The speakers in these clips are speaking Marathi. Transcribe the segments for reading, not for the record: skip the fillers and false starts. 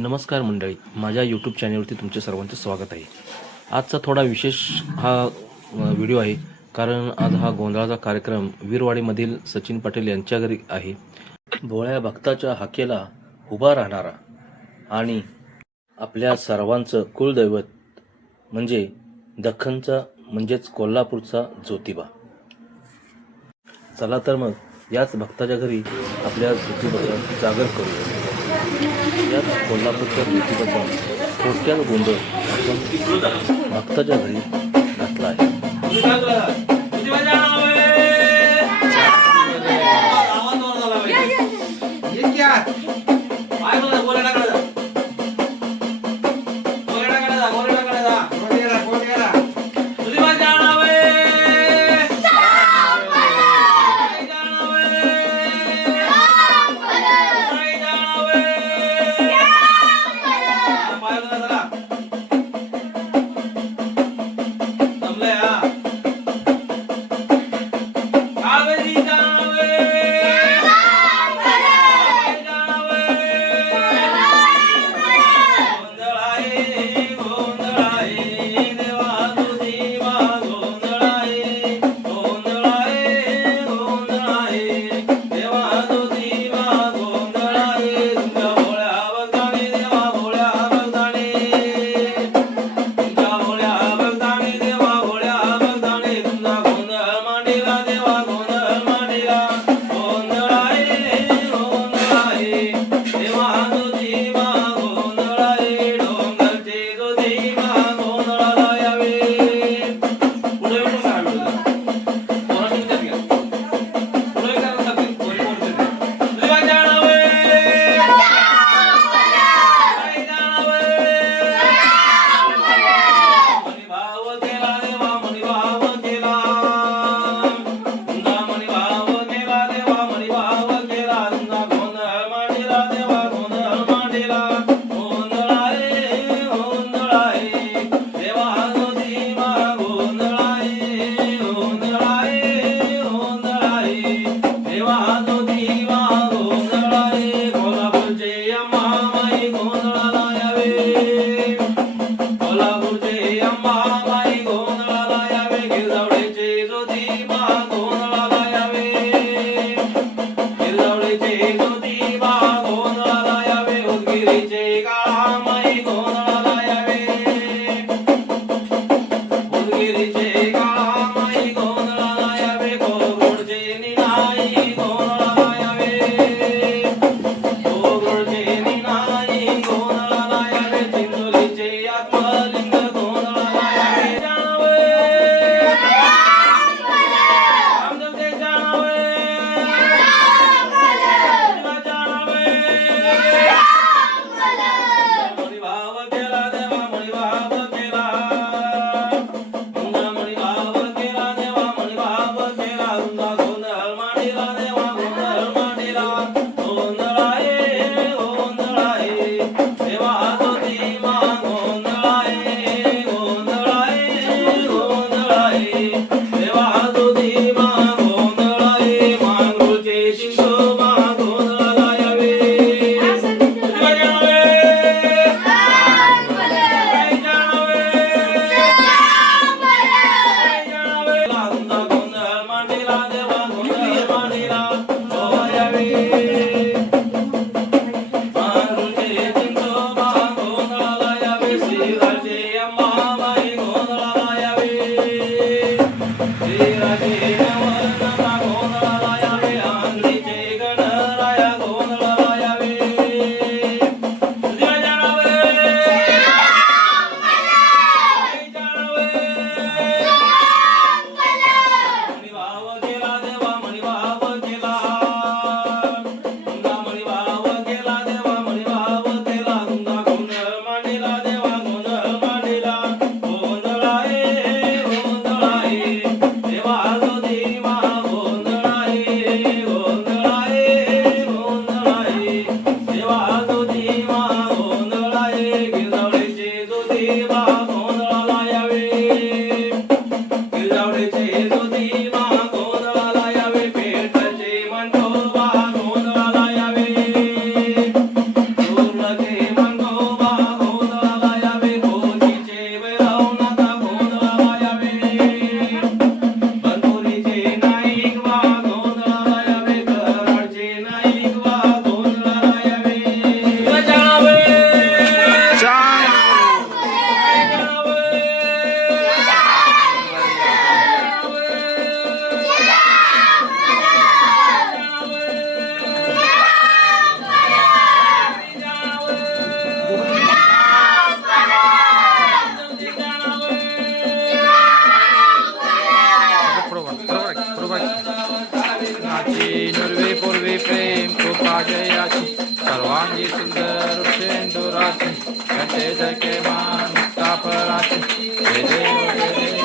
नमस्कार मंडळी, माझ्या यूट्यूब चॅनलवरती तुमचे सर्वांचे स्वागत आहे. आजचा थोडा विशेष हा व्हिडिओ आहे, कारण आज हा गोंधळाचा कार्यक्रम वीरवाडीमधील सचिन पाटील यांच्या घरी आहे. भोळ्या भक्ताच्या हाकेला उभा राहणारा आणि आपल्या सर्वांचं कुलदैवत म्हणजे दख्खनचा म्हणजेच कोल्हापूरचा ज्योतिबा. चला तर मग याच भक्ताच्या घरी आपल्या ज्योतिबाचा जागर करूया. याच कोल्हापूरच्या ज्योतिबाचा थोडक्यात गोंधळ आपण भक्ताच्या घरी घातला आहे. तेज के मान का फळाचे जय देव जय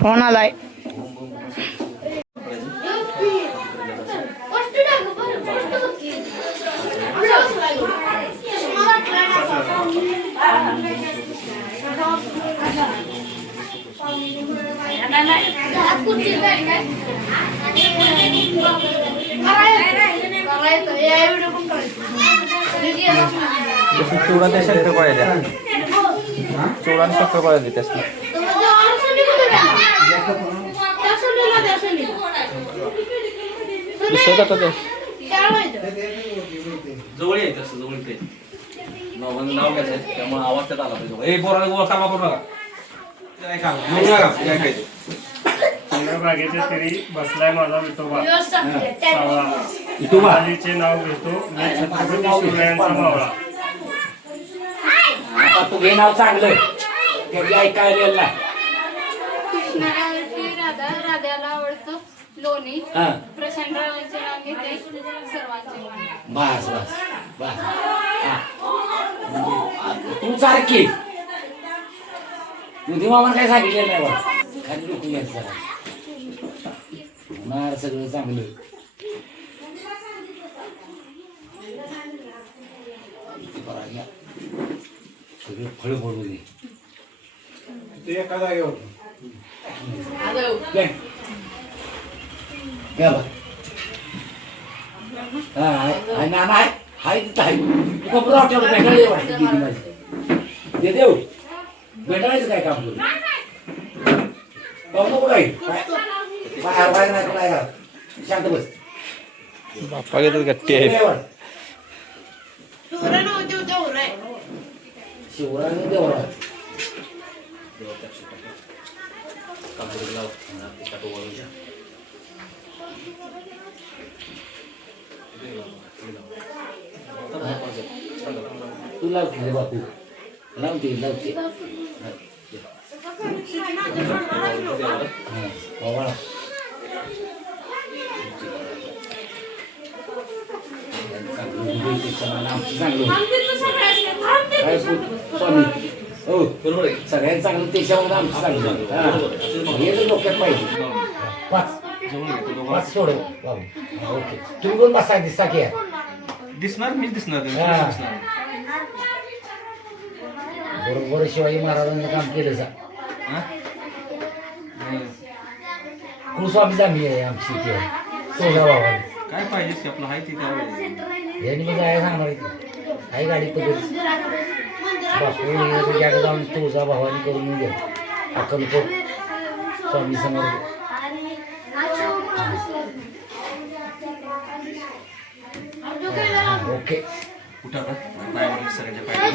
फोन आलाय. चिवडा त्या शंकर गोळ्या द्या चिवडा आणि शंकर गोळ्या द्या त्यास जवळ आहे तसं जवळ ते नाव घ्यायचं आहे त्यामुळे आवाज त्यात आला पाहिजे बोरा गोवा कामा करू नका काय काम काय काय चंद्रभागेच्या तरी बसलाय माझा विठोबा आजीचे नाव घेतो मी छत्रपती शिवरायांचा मावळा. आता तू हे नाव चांगलं कधी ऐकायला नाही. कृष्णारावची राधा राधाला आवडतो लोणी हा. प्रशांतरावांचे नाव घेते सर्वांचे बस बस बस हा. तू सारखी तू दिवावर काय सांगितलेलं नाही बा खाली डोकून घ्यायचं जरा. होणार सगळं चांगलं. सगळं फळ पडू दे. घ्या बा. हा आहे ना आहे हाय तिथं आहे. तू कपडा ठेवलं भेटायला ये वाटतं दीदी माझी. ते देऊ भेटायचं काय काम करू पाहू काय बाहेर बाहेर नाही काय करा. शांत बस. बाप्पा घेतात गट्टी आहे शिवराने देवळा तू लावते बापू लावते लावते हा हो बरोबर आहे सगळ्यांचं चांगलं त्याच्यावर आमचं चांगलं हे तर डोक्यात पाहिजे. पाच पाच सोड ओके तुम्ही कोण बसा दिसता की यार दिसणार मीच दिसणार बरोबर शिवाजी महाराजांचं काम केलं सा कुलस्वामी आम्ही आहे आमची इथे तुळजा बाबाने काय पाहिजे आपलं आहे ते काय यांनी मी जायला सांगणार इथे काही गाडी पद्धती बापू याकडे जाऊन तुळजा भावानी करून घेऊ अक्कलकोट स्वामी समर्थ ओके कुठं सगळ्यांच्या पाहिजे